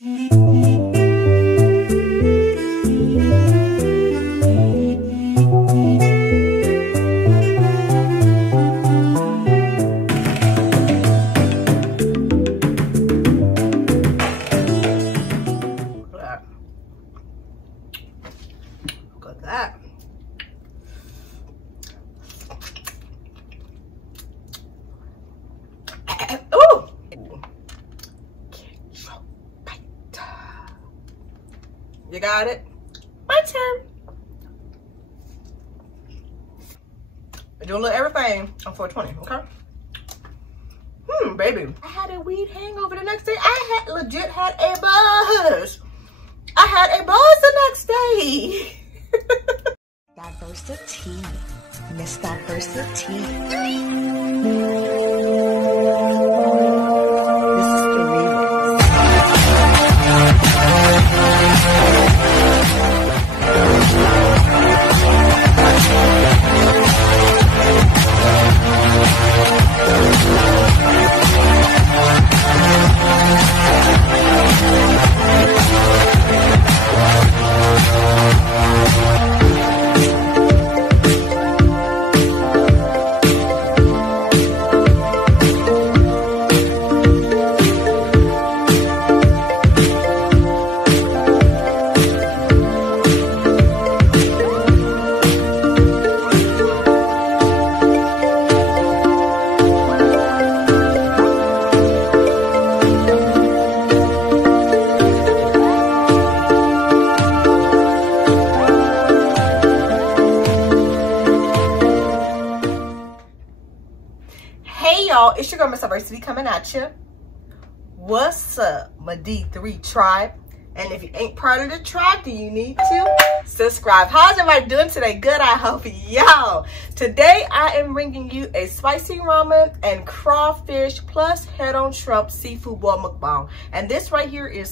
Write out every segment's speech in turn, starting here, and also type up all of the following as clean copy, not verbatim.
Look at that. Ooh! You got it? My turn. Do a little everything on 420, okay? Baby. I had a weed hangover the next day. I legit had a buzz. I had a buzz the next day. Diversity. Miss Diversity. This is the It's your girl, Miss Diversity, coming at you. What's up, my D3 tribe? And if you ain't part of the tribe, then you need to subscribe. How's everybody doing today? Good, I hope. Y'all, today I am bringing you a spicy ramen and crawfish plus head-on shrimp seafood boil mukbang. And this right here is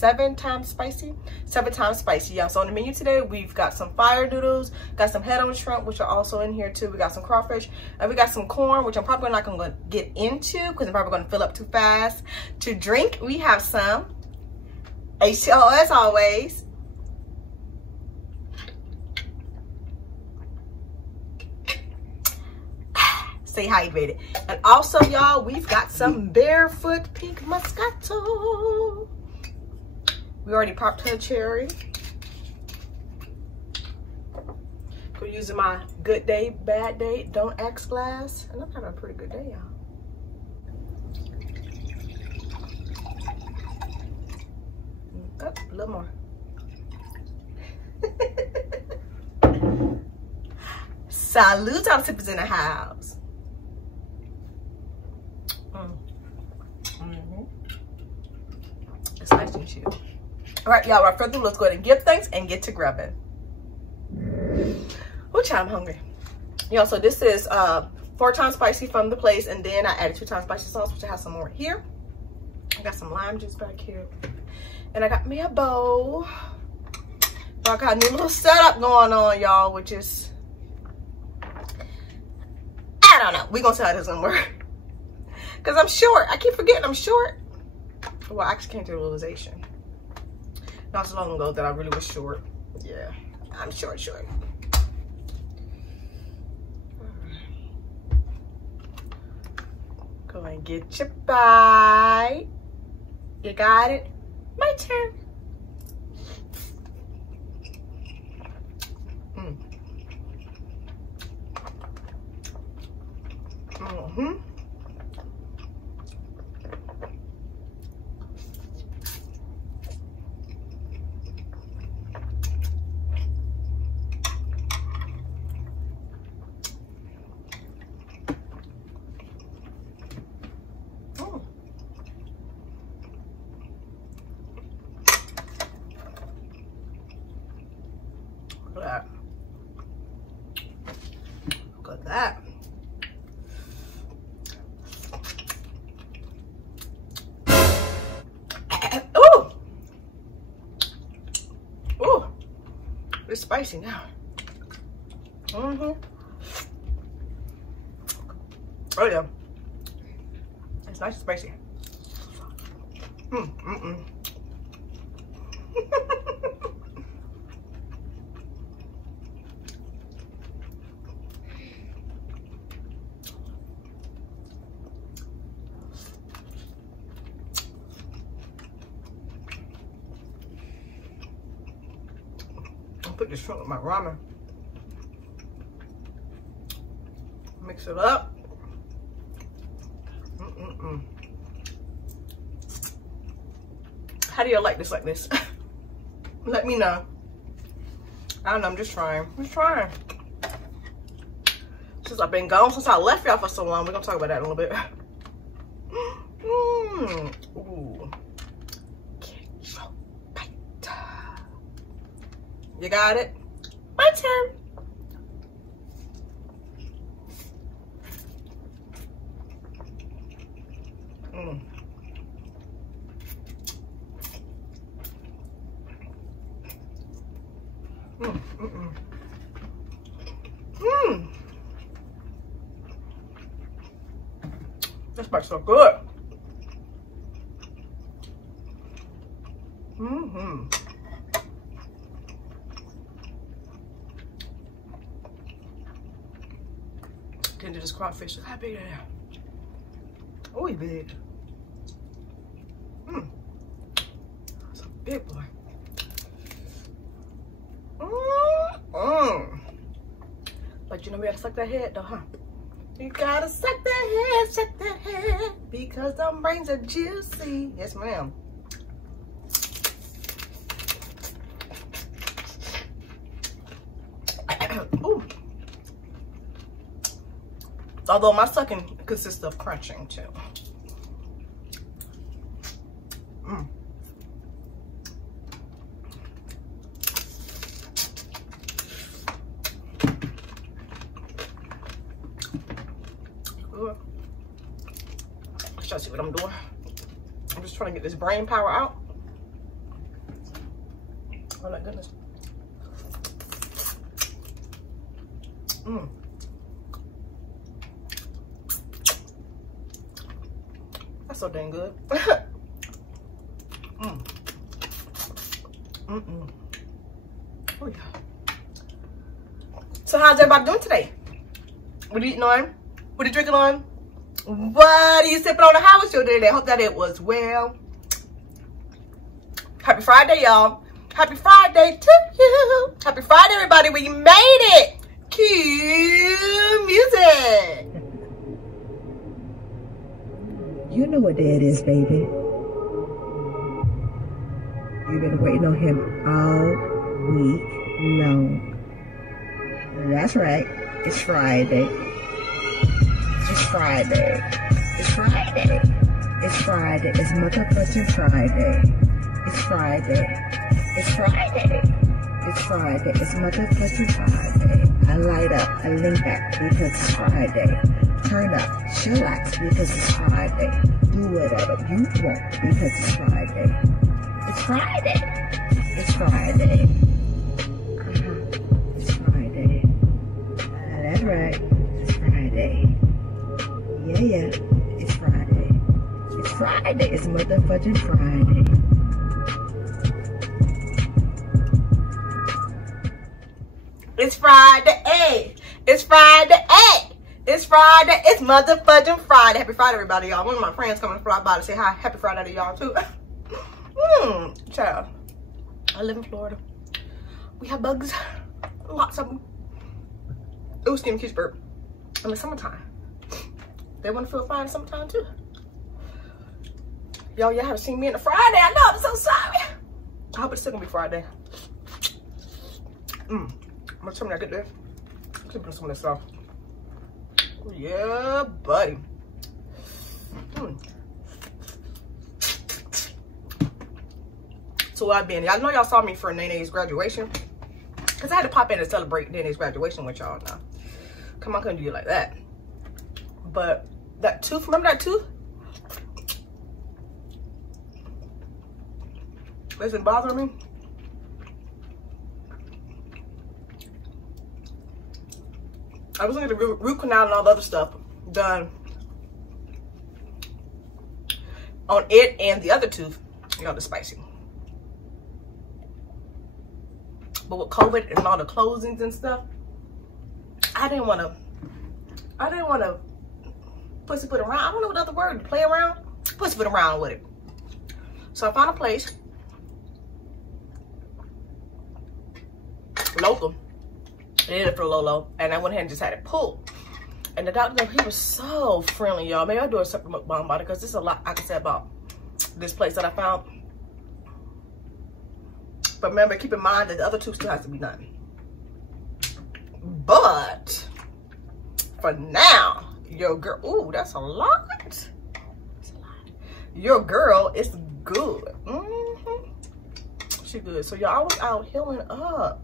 7 times spicy, y'all. So on the menu today, we've got some fire noodles, got some head-on shrimp, which are also in here too. We got some crawfish, and we got some corn, which I'm probably not gonna get into because I'm probably gonna fill up too fast. To drink, we have some H2O as always. Stay hydrated. And also, y'all, we've got some barefoot pink Moscato. We already popped her cherry. We're using my good day, bad day, don't ask glass. And I'm having a pretty good day, y'all. Oh, a little more. Salute, all the sippers in the house. It's nice and chill. All right, y'all, without further ado, let's go ahead and give thanks and get to grubbing. Which I'm hungry. Y'all, so this is 4 times spicy from the place, and then I added 2 times spicy sauce, which I have some more here. I got some lime juice back here. And I got me a bowl. So I got a new little setup going on, y'all, which is, I don't know. We're gonna see how this gonna work. Cause I'm short. I keep forgetting I'm short. Well, I actually came to the realization not so long ago that I really was short. Yeah, I'm short. Go and get your bite. You got it? My turn. Look at that. Ooh. Ooh. It's spicy now. Oh yeah. It's nice and spicy. put this shrimp with my ramen. Mix it up. How do you like this like this? Let me know. I don't know, I'm just trying. Since I've been gone, since I left y'all for so long, we're gonna talk about that in a little bit. Ooh. You got it? My turn. This bites so good. Can do this crawfish. Look how big that is. Oh, he's big. That's a big boy. But you know we gotta suck that head though, huh? You gotta suck that head, because them brains are juicy. Yes, ma'am. Ooh. Although my sucking consists of crunching too. Let's try to see what I'm doing. I'm just trying to get this brain power out. Oh my goodness. That's so dang good. Oh yeah. So how's everybody doing today? What are you eating on? What are you drinking on? What are you sipping on? How was your day today? I hope that it was well. Happy Friday, y'all. Happy Friday to you. Happy Friday, everybody. We made it. Cue music. You know what day it is, baby. You've been waiting on him all week long. That's right. It's Friday. It's Friday. It's Friday. It's Friday. It's motherfucking Friday. It's Friday. It's Friday. It's Friday. It's motherfucking Friday. I light up. I lean back because it's Friday. Turn up. Chillax because it's Friday. Do whatever you want because it's Friday. It's Friday. It's Friday. It's Friday. That's right. It's Friday. Yeah. It's Friday. It's Friday. It's motherfucking Friday. It's Friday. Hey. It's Friday. Hey. It's Friday. It's motherfucking Friday. Happy Friday, everybody, y'all. One of my friends coming to fly by to say hi. Happy Friday to y'all, too. Child. I live in Florida. We have bugs. Lots of them. Ooh, steam kiss burp. In the summertime. They want to feel fine summertime, too. Y'all haven't seen me in a Friday. I know. I'm so sorry. I hope it's still going to be Friday. I'm going to tell me I get there. Keep putting some of this stuff. Yeah, buddy. So I've been. Y'all know y'all saw me for NENE's graduation. Because I had to pop in and celebrate NENE's graduation with y'all now. Come on, I couldn't do it like that. But that tooth, remember that tooth? It's been bothering me. I was looking at the root canal and all the other stuff done on it and the other tooth. Y'all, the spicy. But with COVID and all the closings and stuff, I didn't want to pussyfoot around. I don't know what other word to play around. Pussyfoot around with it. So I found a place did it for Lolo, and I went ahead and just had it pulled. And the doctor, he was so friendly, y'all. Maybe I'll do a separate mukbang about it, because there's a lot I can say about this place that I found. But remember, keep in mind that the other two still has to be done. But for now, your girl, ooh, that's a lot. That's a lot. Your girl is good. She good. So y'all, I was out healing up.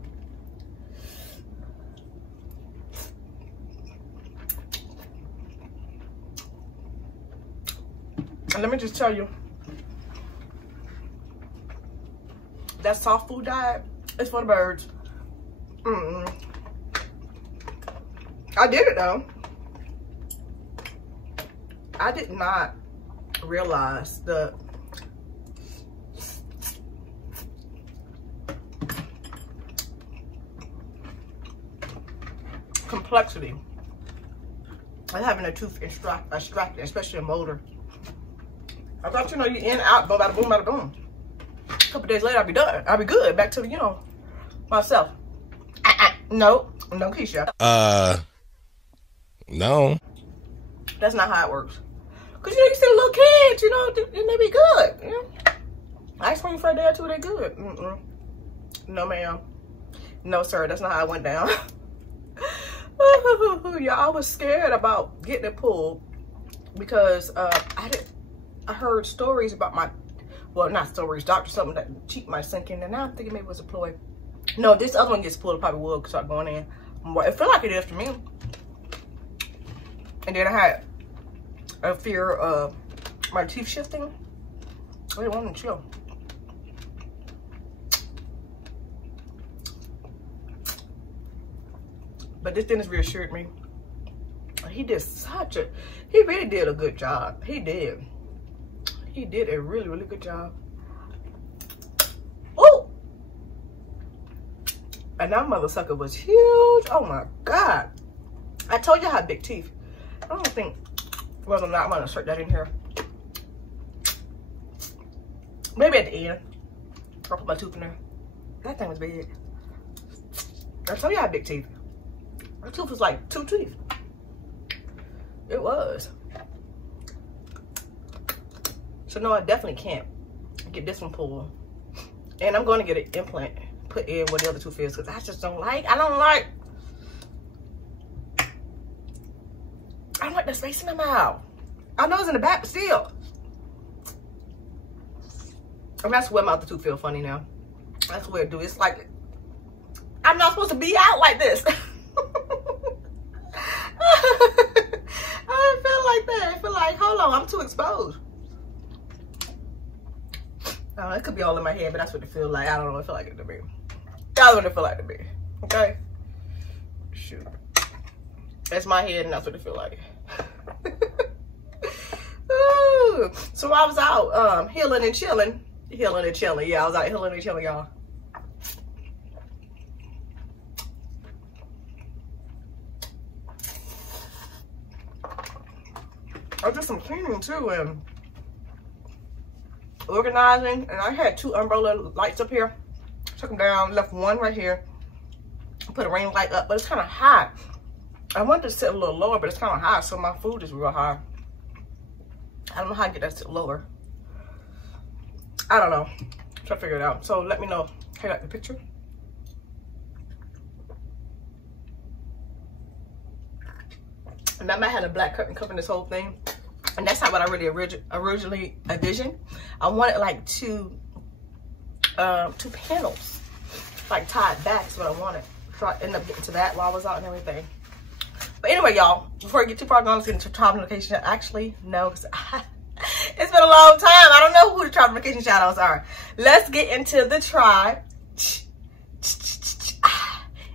And let me just tell you, that soft food diet is for the birds. I did it though. I did not realize the complexity of having a tooth extracted, especially a molar. I thought, you know, you in, out, boom, bada boom, bada boom. A couple days later, I'll be done. I'll be good. Back to, you know, myself. No, Keisha. No. That's not how it works. Cause you know, you see little kids, you know, and they be good. You know? Ice cream for a day or two, they good. No, ma'am. No, sir. That's not how it went down. Yeah, I was scared about getting it pulled because I heard stories about my, well, not stories, doctor, something that cheek might sink in, and now I'm thinking maybe it was a ploy. No, this other one gets pulled, it probably will start going in. It feel like it is to me. And then I had a fear of my teeth shifting. I didn't want to chill. But this dentist reassured me. He did he really did a good job. He did a really, really good job. Oh! And that mother sucker was huge. Oh my God. I told you I had big teeth. I don't think, well, I'm not going to insert that in here. Maybe at the end. I'll put my tooth in there. That thing was big. I told you I had big teeth. My tooth was like 2 teeth. It was. So no, I definitely can't get this one pulled. And I'm going to get an implant put in where the other tooth is, because I just don't like, I don't like the space in my mouth. I know it's in the back, but still. And that's where my other tooth feel funny now. That's where it do. It's like, I'm not supposed to be out like this. I feel like that. I feel like, hold on, I'm too exposed. It could be all in my head, but that's what it feel like. I don't know what it feel like it to be. That's what it feel like to be. Okay? Shoot. That's my head, and that's what it feel like. Ooh. So I was out healing and chilling. Healing and chilling. Yeah, I was out healing and chilling, y'all. I did some cleaning too and organizing, and I had 2 umbrella lights up here. Took them down, left one right here. Put a ring light up, but it's kind of high. I wanted to sit a little lower, but it's kind of high, so my food is real high. I don't know how to get that sit lower. I don't know. Try to figure it out. So let me know how you like the picture. Remember, I had a black curtain covering this whole thing, and that's not what I really originally envisioned. I wanted like two panels, like tied back. Is what I wanted. So I ended up getting to that while I was out and everything. But anyway, y'all, before I get too far gone, let's get into tribe notification. Actually, no, because it's been a long time. I don't know who the tribe notification shout outs are. Let's get into the tribe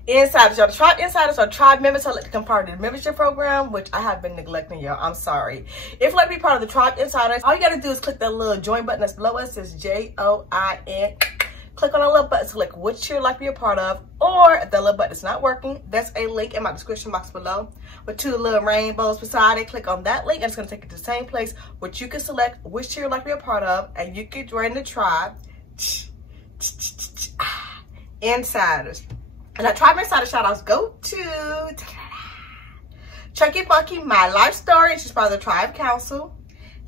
insiders, y'all. The tribe insiders are tribe members who like to become part of the membership program, which I have been neglecting, y'all. I'm sorry. If you'd like to be part of the tribe insiders, all you gotta do is click that little join button that's below us. It's J-O-I-N. Click on the little button, select which tier you'd like to be a part of, or if the little button is not working, that's a link in my description box below with 2 little rainbows beside it. Click on that link and it's gonna take you to the same place, which you can select which tier you'd like to be a part of, and you can join the tribe insiders. And our Tribe Insider shout outs go to Chucky Bucky, My Life Story, she's part of the Tribe Council.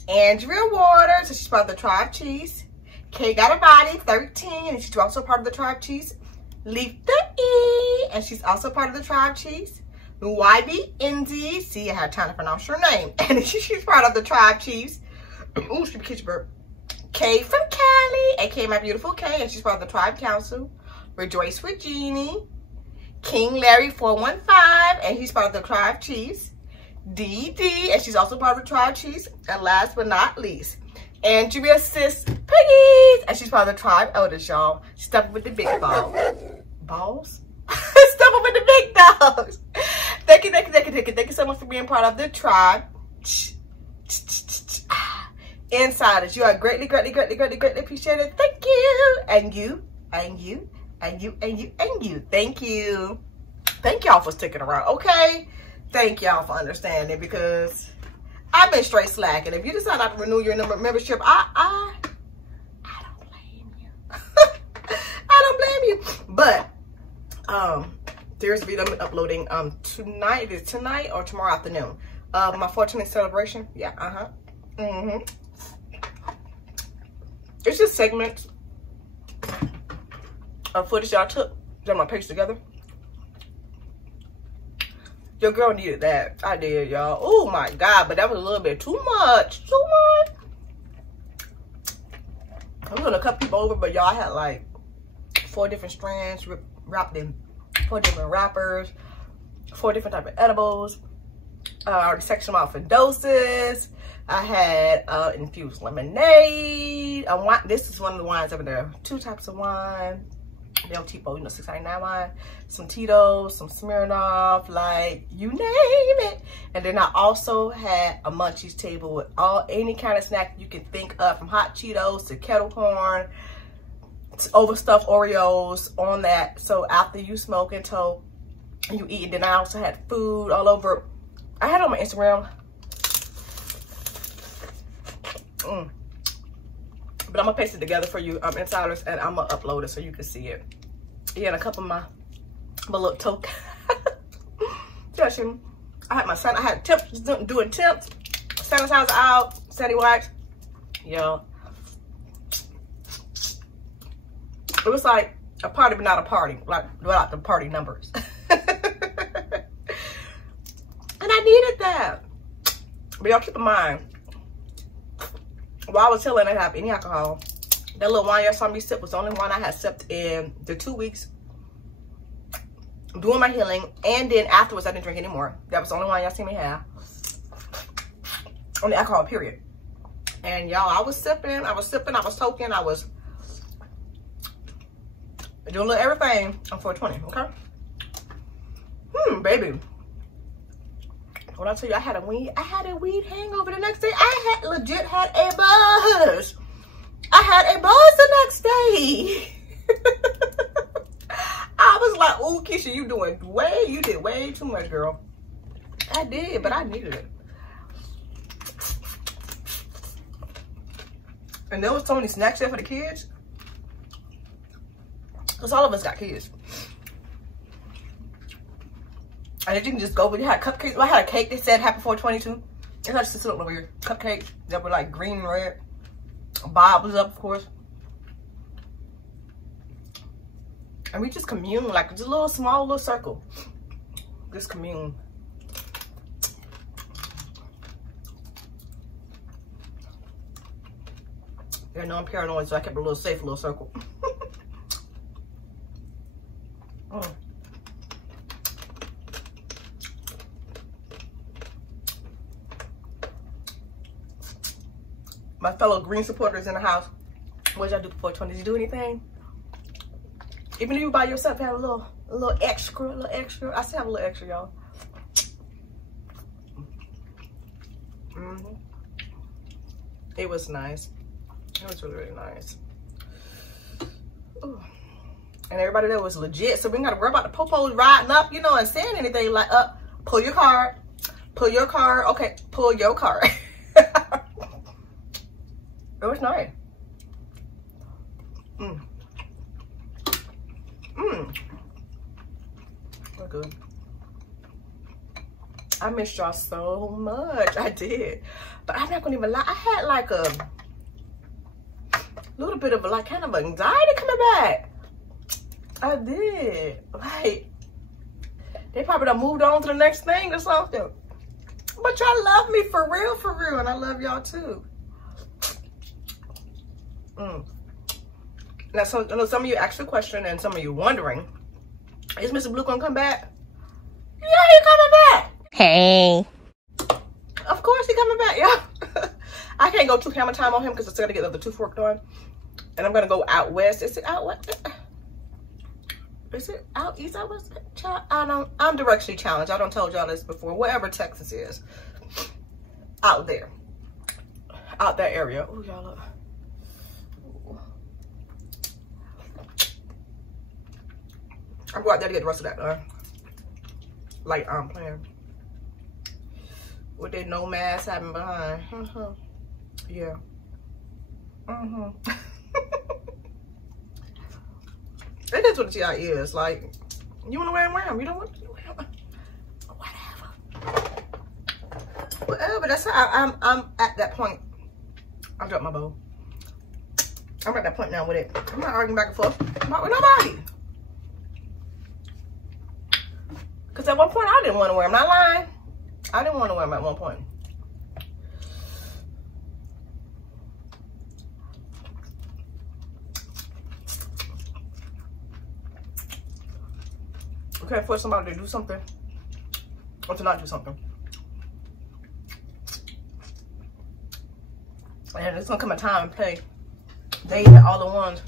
Andrea Waters, she's part of the Tribe Cheese. Kay Got a Body, 13, and she's also part of the Tribe Cheese. Leaf the E, and she's also part of the Tribe Cheese. YB Indy, see, I had time to pronounce her name, and she's part of the Tribe Cheese. Ooh, she be kitchen bird. Kay from Cali, aka My Beautiful Kay, and she's part of the Tribe Council. Rejoice with Jeannie. King Larry 415, and he's part of the Tribe Cheese. DD, and she's also part of the Tribe Cheese. And last but not least, Andrea Sis Piggies, and she's part of the Tribe Elders, y'all. She's stuffing with the big balls. Balls? Stuffing with the big dogs. Thank you so much for being part of the Tribe Insiders. You are greatly appreciated. Thank you. And you. Thank you. Thank y'all for sticking around, okay? Thank y'all for understanding, because I've been straight slacking. If you decide not to renew your membership, I don't blame you. I don't blame you. But there's a video I'm uploading tonight. Is it tonight or tomorrow afternoon? My 14th celebration. Yeah, It's just segments of footage y'all took, that my page together. Your girl needed that. I did, y'all. Oh my God, but that was a little bit too much. I was gonna cut people over, but y'all had like 4 different strands wrapped in 4 different wrappers, 4 different type of edibles. I already sectioned them out for doses. I had infused lemonade. This is one of the wines over there. 2 types of wine. Del Tipo, you know, 699 wine, some Tito's, some Smirnoff, like you name it. And then I also had a munchies table with any kind of snack you can think of, from hot Cheetos to kettle corn, to overstuffed Oreos on that. So after you smoke and toke and you eat, and then I also had food all over. I had it on my Instagram. But I'm gonna paste it together for you, insiders, and I'm gonna upload it so you can see it. Yeah, and a couple of my little toke. I had my son. I had temps doing temps, sanitizer out, sandy wipes. Yo, it was like a party, but not a party. Like without the party numbers. And I needed that. But y'all keep in mind, while I was telling I didn't have any alcohol, that little wine y'all saw me sip was the only wine I had sipped in the 2 weeks doing my healing. And then afterwards, I didn't drink anymore. That was the only wine y'all see me have on the alcohol, period. And y'all, I was sipping, I was toking, I was doing a little everything on 420, okay? Baby. When I tell you I had a weed hangover the next day, I legit had a buzz. I had a buzz the next day. I was like, "Ooh, Keisha, you did way too much, girl." I did, but I needed it. And there was so many snacks there for the kids, because all of us got kids. And then you can just go, but you had cupcakes. Well, I had a cake that said Happy 422. It just looked weird. Cupcakes that were like green and red. Bob was up, of course. And we just commune, like just a small little circle. Just commune. Yeah, no, I'm paranoid, so I kept a little safe, little circle. My fellow green supporters in the house, what did y'all do for 420? Did you do anything? Even if you by yourself, have a little extra. I still have a little extra, y'all. It was nice. It was really, really nice. Ooh. And everybody there was legit, so we ain't gotta worry about the popos riding up, you know, and saying anything like, pull your card, okay, pull your card. It was nice. good. I missed y'all so much. I did. But I'm not gonna even lie. I had like a little bit of like kind of anxiety coming back. I did. Like, they probably done moved on to the next thing or something. But y'all love me for real. And I love y'all too. Now, so, I know some of you asked the question and some of you wondering, is Mr. Blue gonna come back? Yeah, he coming back. Hey. Of course he coming back, y'all. I can't go 2 camera time on him because I still gotta get the other tooth work done. And I'm gonna go out west. Is it out west? Is it out east, out west? I'm directionally challenged. I don't told y'all this before. Wherever Texas is. Out there. Out that area. Oh, y'all look. I'm going out there to get the rest of that done. Like I'm playing. With that no mask having behind. Yeah. It is what the TI is. Like, you want to wear them, you don't want to wear them. Whatever. That's how I'm at that point. I dropped my bowl. I'm at that point now with it. I'm not arguing back and forth. Not with nobody. Because at one point, I didn't want to wear them. I'm not lying. I didn't want to wear them at one point. You can't force somebody to do something or to not do something. And it's going to come a time and play. They all the ones.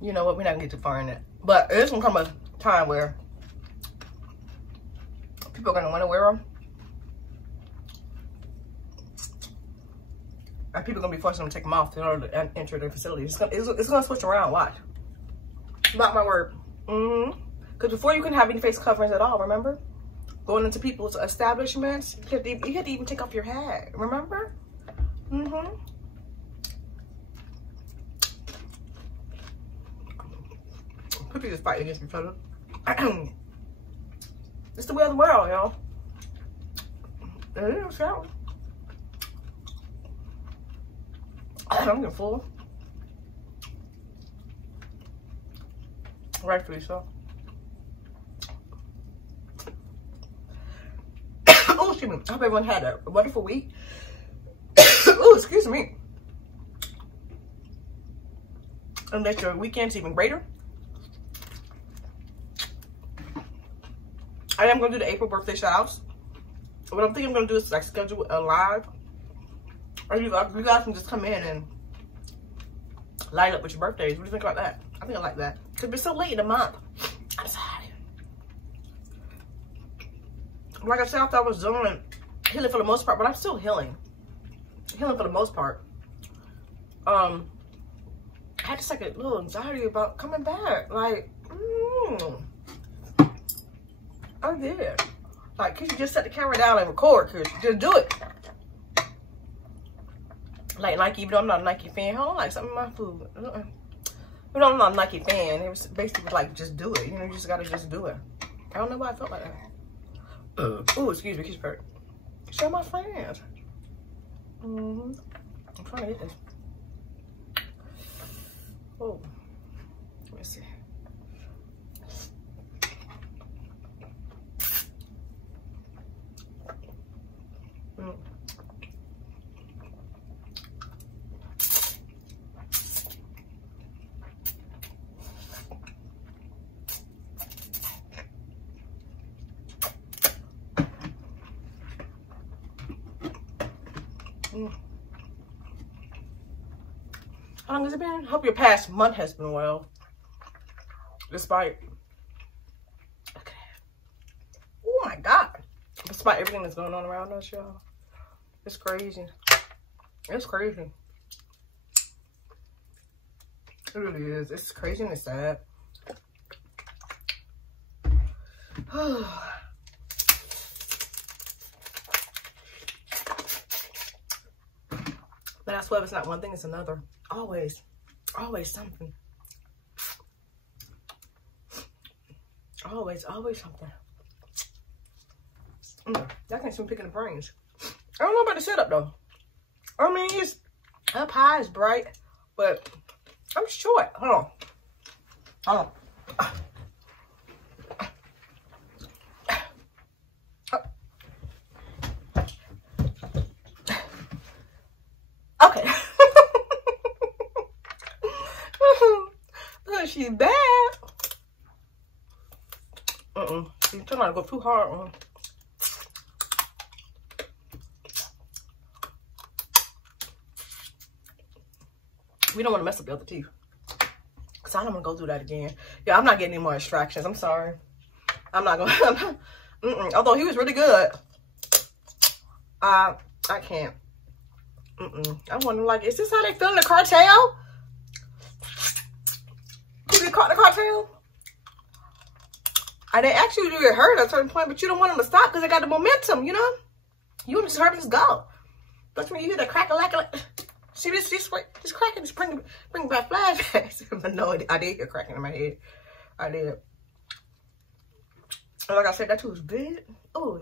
You know what? We're not going to get too far in it. But it's going to come a time where people are going to want to wear them. And people are going to be forcing them to take them off in order to enter their facility. It's going to switch around. Watch. Not my word. Because before you couldn't have any face coverings at all, remember? Going into people's establishments, you had to even take off your hat. Remember? People just fighting against each other. It's the way of the world, y'all. It is, y'all. I'm getting full. Rightfully so. Oh, excuse me. I hope everyone had a wonderful week. Oh, excuse me. And that your weekend's even greater. I am going to do the April birthday shout-outs. What I'm thinking I'm going to do is like schedule a live. Or you guys can just come in and light up with your birthdays. What do you think about that? I think I like that. Because it's so late in the month. I'm sorry. Like I said, I thought I was doing healing for the most part, but I'm still healing. Healing for the most part. I had just like a little anxiety about coming back. Like, I did. Like, could you just set the camera down and record? Could you just do it? Like Nike, even though I'm not a Nike fan, I don't like some of my food. Even though I'm not a Nike fan, it was basically like, just do it. You know, you just gotta just do it. I don't know why I felt like that. Oh, excuse me, kiss bird. Show my friends. I'm trying to get this. Oh, let me see. How long has it been? Hope your past month has been well. Despite, okay. Oh my God. Despite everything that's going on around us, y'all. It's crazy. It's crazy. It really is. It's crazy and it's sad. But I swear it's not one thing, it's another. Always. Always something. Always something. That can't seem picking the brains. I don't know about the setup though. I mean, it's up high, it's bright, but I'm short. Hold on. Okay. She's bad. She's trying not to go too hard on. We don't want to mess up the other teeth. Because I don't want to go through that again. Yeah, I'm not getting any more extractions. I'm sorry. I'm not going to. Although he was really good. I can't. I wonder, like, is this how they feel in the cartel? Did they caught the cartel? And they actually do get hurt at a certain point, but you don't want them to stop because they got the momentum, you know? You want to just hurt them to go. That's when you hear the crack-a-lack-a-lack. See this cracking, just bring back flashbacks. But no, I did hear cracking in my head. I did. And like I said, that too was big. Oh.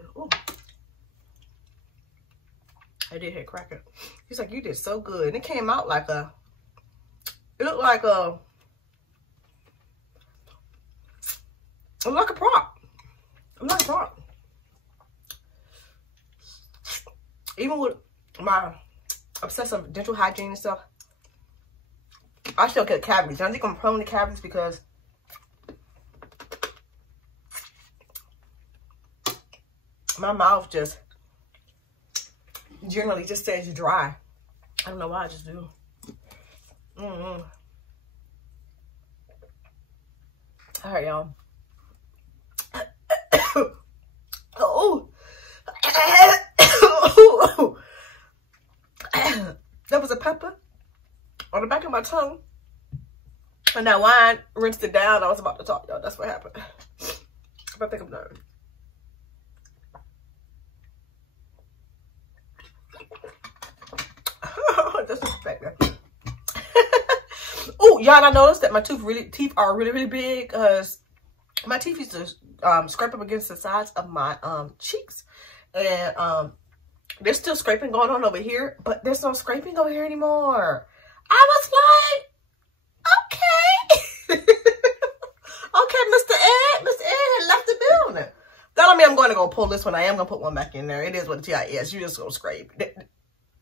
I did hear cracking. He's like, you did so good. And it came out like a, it looked like a, it looked like a prop. It looked like a prop. Even with my obsessive dental hygiene and stuff, I still get cavities. I think I'm prone to cavities because my mouth just generally just stays dry. I don't know why, I just do. All right, y'all. That was a pepper on the back of my tongue. And that wine rinsed it down. I was about to talk, y'all. That's what happened. I think I'm done. Disrespect. Oh, y'all, I noticed that my teeth are really big because my teeth used to scrape up against the sides of my cheeks. And there's still scraping going on over here, but there's no scraping over here anymore. I was like, okay. Okay, Mr. Ed had left the building. That don't mean I'm going to go pull this one. I am going to put one back in there. It is what the TIS. You just go scrape.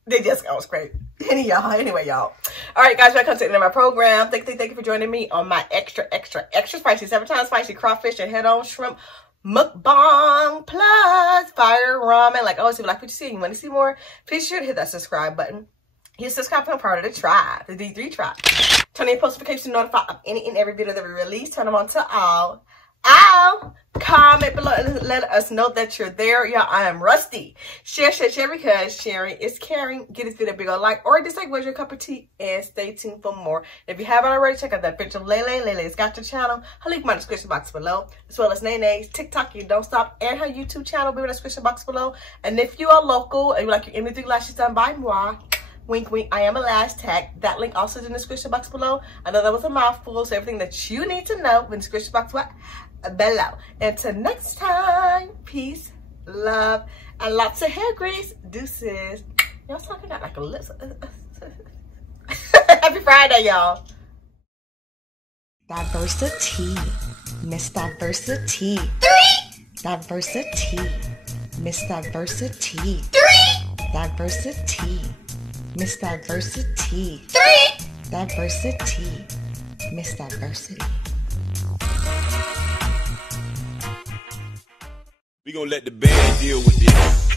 They just go scrape. Anyway, y'all. All right, guys, welcome to the end of my program. Thank you for joining me on my extra spicy, 7 times spicy crawfish and head-on shrimp mukbang plus fire ramen. Like always, if you like what you see and you want to see more, please sure to hit that subscribe button. Hit subscribe to become part of the tribe, the D3 tribe. Turn on your post notifications to notify of any and every video that we release. Turn them on to all. Comment below and let us know that you're there. Y'all, I am Rusty. Share because sharing is caring. Give this video a big old like or dislike was your cup of tea, and stay tuned for more. If you haven't already, check out that picture of Lele. Lele's got your channel. I'll link my description box below, as well as NENE's TikTok, You Don't Stop, and her YouTube channel will be in the description box below. And if you are local and you like your M3 lashes done by moi, wink wink, I am a lash tech. That link also is in the description box below. I know that was a mouthful, so everything that you need to know in the description box below. Until next time, peace, love, and lots of hair grease. Deuces. Y'all talking about like a list. Happy Friday, y'all. Diversity. Miss Diversity. 3. Diversity. Miss Diversity. 3. Diversity. Miss Diversity. 3. Diversity. Miss Diversity. We gonna let the band deal with this.